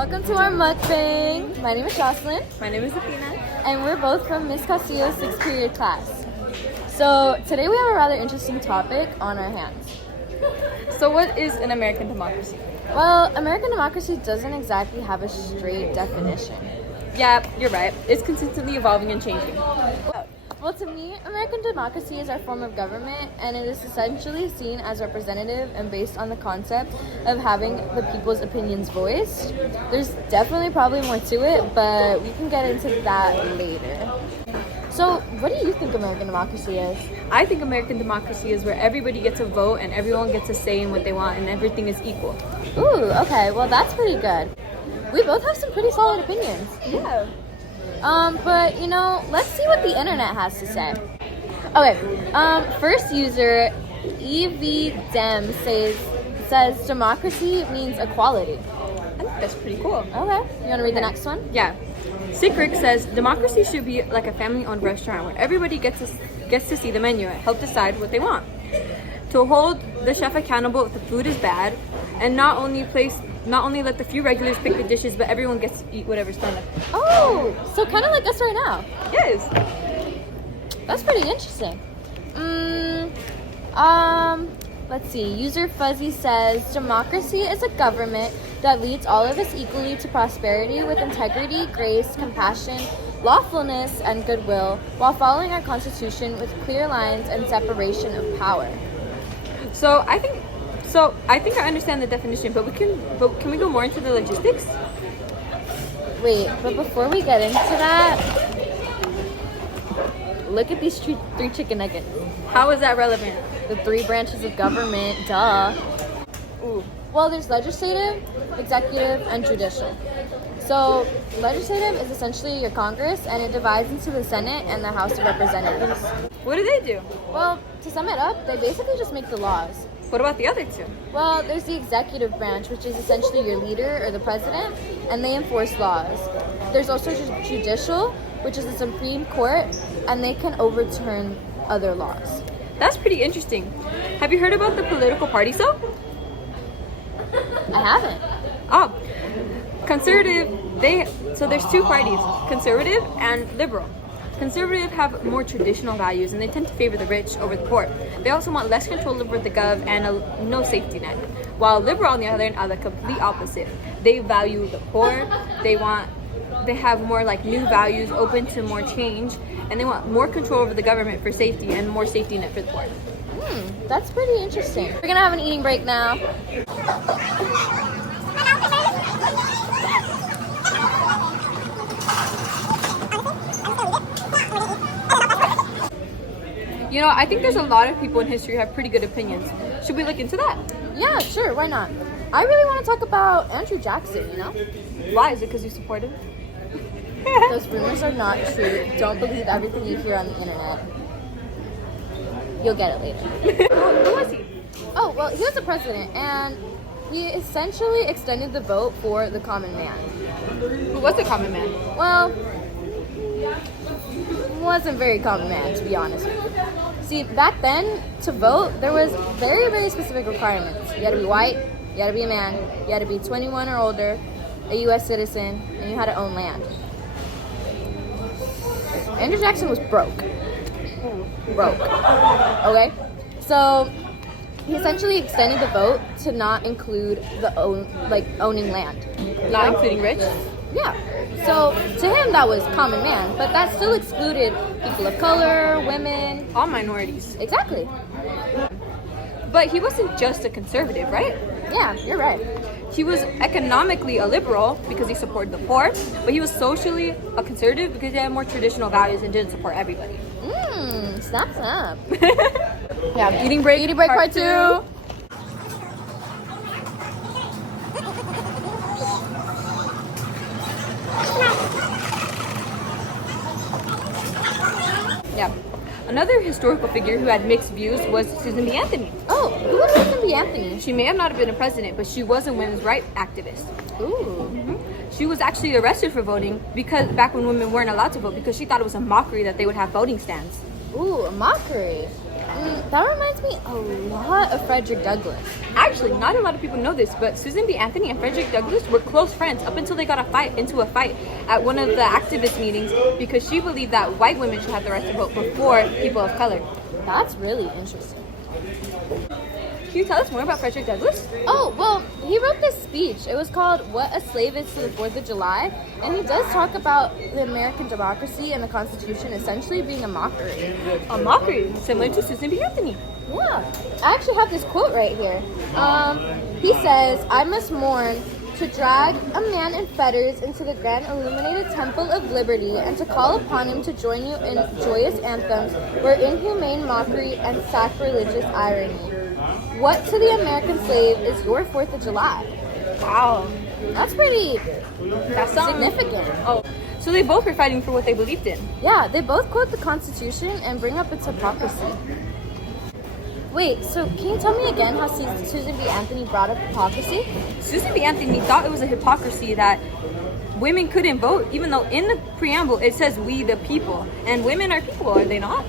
Welcome to our mukbang. My name is Jocelyn. My name is Athena. And we're both from Miss Castillo's 6th period class. So today we have a rather interesting topic on our hands. So what is an American democracy? Well, American democracy doesn't exactly have a straight definition. Yeah, you're right. It's consistently evolving and changing. Well, to me, American democracy is our form of government, and it is essentially seen as representative and based on the concept of having the people's opinions voiced. There's definitely probably more to it, but we can get into that later. So, what do you think American democracy is? I think American democracy is where everybody gets a vote and everyone gets a say in what they want and everything is equal. Ooh, okay, well that's pretty good. We both have some pretty solid opinions. Yeah. But let's see what the internet has to say. Okay, first user EVDem says democracy means equality. I think that's pretty cool. Okay, you want to read the next one? Yeah. Sickrick says democracy should be like a family-owned restaurant where everybody gets to see the menu and help decide what they want. To hold the chef accountable if the food is bad, and not only let the few regulars pick the dishes, but everyone gets to eat whatever's thrown at them. Oh, so kind of like us right now. Yes. That's pretty interesting. Let's see. User Fuzzy says democracy is a government that leads all of us equally to prosperity with integrity, grace, compassion, lawfulness, and goodwill, while following our Constitution with clear lines and separation of power. So I think I understand the definition, but can we go more into the logistics? Wait, but before we get into that, look at these three chicken nuggets. How is that relevant? The 3 branches of government, duh. Ooh. Well, there's legislative, executive, and judicial. So, legislative is essentially your Congress, and it divides into the Senate and the House of Representatives. What do they do? Well, to sum it up, they basically just make the laws. What about the other two? Well, there's the executive branch, which is essentially your leader or the president, and they enforce laws. There's also judicial, which is the Supreme Court, and they can overturn other laws. That's pretty interesting. Have you heard about the political party, so? I haven't. Oh, conservative, so there's 2 parties, conservative and liberal. Conservative have more traditional values and they tend to favor the rich over the poor. They also want less control over the gov and no safety net. While liberal, on the other hand, are the complete opposite. They value the poor, they have more like new values, open to more change, and they want more control over the government for safety and more safety net for the poor. That's pretty interesting. We're gonna have an eating break now. I think there's a lot of people in history who have pretty good opinions. Should we look into that? Yeah, sure, why not? I really want to talk about Andrew Jackson, Why? Is it because you support him? Those rumors are not true. Don't believe everything you hear on the internet. You'll get it later. Who was he? Oh, well, he was the president, and he essentially extended the vote for the common man. Who was the common man? Well, wasn't very common man, to be honest with you. See, back then, to vote, there was very, very specific requirements. You had to be white, you had to be a man, you had to be 21 or older, a U.S. citizen, and you had to own land. Andrew Jackson was broke. Okay? So, he essentially extended the vote to not include owning land. Not including rich? Yeah. So, to him, that was common man, but that still excluded people of color, women. All minorities. Exactly. But he wasn't just a conservative, right? Yeah, you're right. He was economically a liberal because he supported the poor, but he was socially a conservative because he had more traditional values and didn't support everybody. Snap. Yeah, eating break part 2. Yeah. Another historical figure who had mixed views was Susan B. Anthony. Oh, who was Susan B. Anthony? She may have not been a president, but she was a women's rights activist. Ooh. Mm-hmm. She was actually arrested for voting because back when women weren't allowed to vote because she thought it was a mockery that they would have voting stands. Ooh, a mockery. That reminds me a lot of Frederick Douglass. Actually, not a lot of people know this, but Susan B. Anthony and Frederick Douglass were close friends up until they got into a fight at one of the activist meetings because she believed that white women should have the right to vote before people of color. That's really interesting. Can you tell us more about Frederick Douglass? Oh, well, he wrote this speech. It was called What a Slave Is to the 4th of July. And he does talk about the American democracy and the Constitution essentially being a mockery. A mockery, similar to Susan B. Anthony. Yeah. I actually have this quote right here. He says, I must mourn to drag a man in fetters into the grand illuminated temple of liberty and to call upon him to join you in joyous anthems where inhumane mockery and sacrilegious irony. What to the American slave is your 4th of July? Wow. That's pretty significant. Oh, so they both were fighting for what they believed in. Yeah, they both quote the Constitution and bring up its hypocrisy. Wait, so can you tell me again how Susan B. Anthony brought up hypocrisy? Susan B. Anthony thought it was a hypocrisy that women couldn't vote, even though in the preamble it says we the people. And women are people, are they not?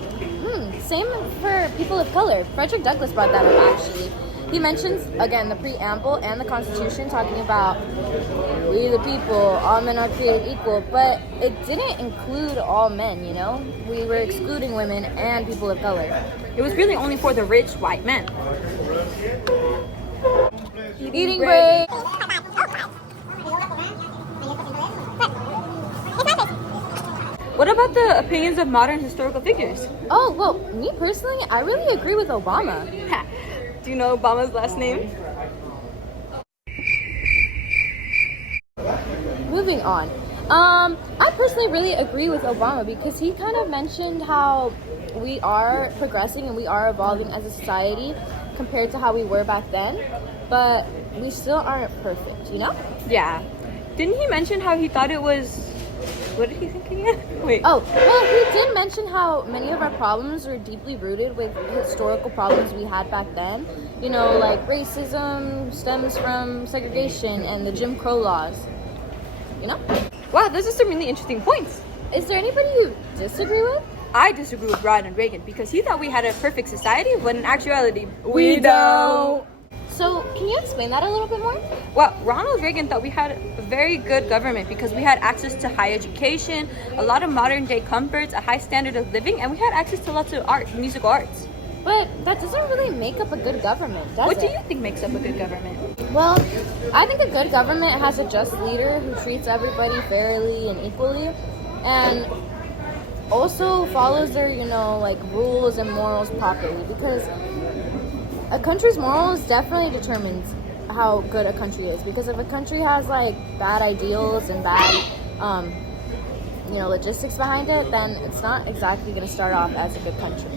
Same for people of color. Frederick Douglass brought that up, actually. He mentions, again, the preamble and the Constitution talking about we the people, all men are created equal, but it didn't include all men, you know? We were excluding women and people of color. It was really only for the rich white men. Eating break! What about the opinions of modern historical figures? Oh, well, me personally, I really agree with Obama. Do you know Obama's last name? Moving on. I personally really agree with Obama because he kind of mentioned how we are progressing and we are evolving as a society compared to how we were back then, but we still aren't perfect, you know? Yeah. Didn't he mention how he thought it was... What did he think again? Wait. Oh, well, he did mention how many of our problems were deeply rooted with historical problems we had back then. You know, like racism stems from segregation and the Jim Crow laws. You know? Wow, those are some really interesting points. Is there anybody you disagree with? I disagree with Ronald Reagan because he thought we had a perfect society, when in actuality, we don't. So, can you explain that a little bit more? Well, Ronald Reagan thought we had a very good government because we had access to high education, a lot of modern day comforts, a high standard of living, and we had access to lots of art, musical arts. But that doesn't really make up a good government, does it? What do you think makes up a good government? Well, I think a good government has a just leader who treats everybody fairly and equally, and also follows their, rules and morals properly, because a country's morals definitely determines how good a country is. Because if a country has bad ideals and bad, logistics behind it, then it's not exactly going to start off as a good country.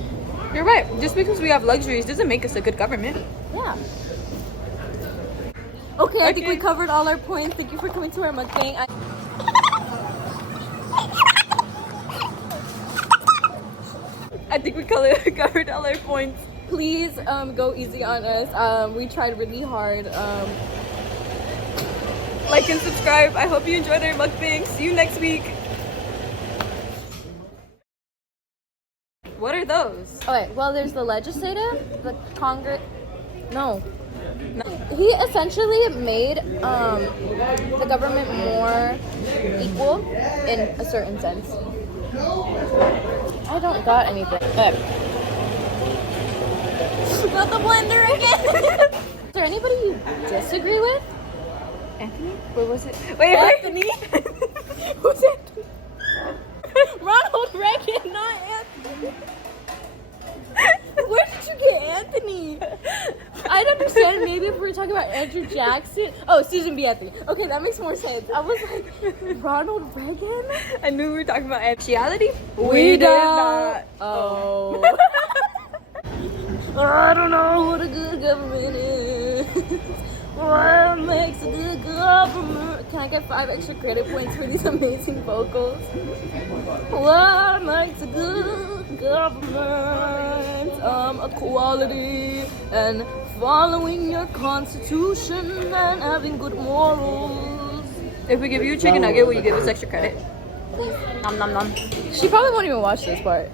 You're right. Just because we have luxuries doesn't make us a good government. Yeah. Okay, I think we covered all our points. Thank you for coming to our mukbang. I think we covered all our points. Please go easy on us. We tried really hard. Like and subscribe. I hope you enjoyed our mukbang. See you next week. What are those? Okay, well, there's the legislative, the Congress. No. He essentially made the government more equal in a certain sense. I don't got anything. Not the blender again. Is there anybody you disagree with? Anthony? What was it? Wait. Anthony? Who's Anthony? Ronald Reagan, not Anthony. Where did you get Anthony? I'd understand maybe if we were talking about Andrew Jackson. Oh, Susan B. Anthony. Okay, that makes more sense. I was like, Ronald Reagan? I knew we were talking about actuality. We did not. Oh. I don't know what a good government is. What makes a good government? Can I get 5 extra credit points for these amazing vocals? What makes a good government? Equality and following your constitution and having good morals. If we give you a chicken nugget, will you give us extra credit? Nom nom nom. She probably won't even watch this part.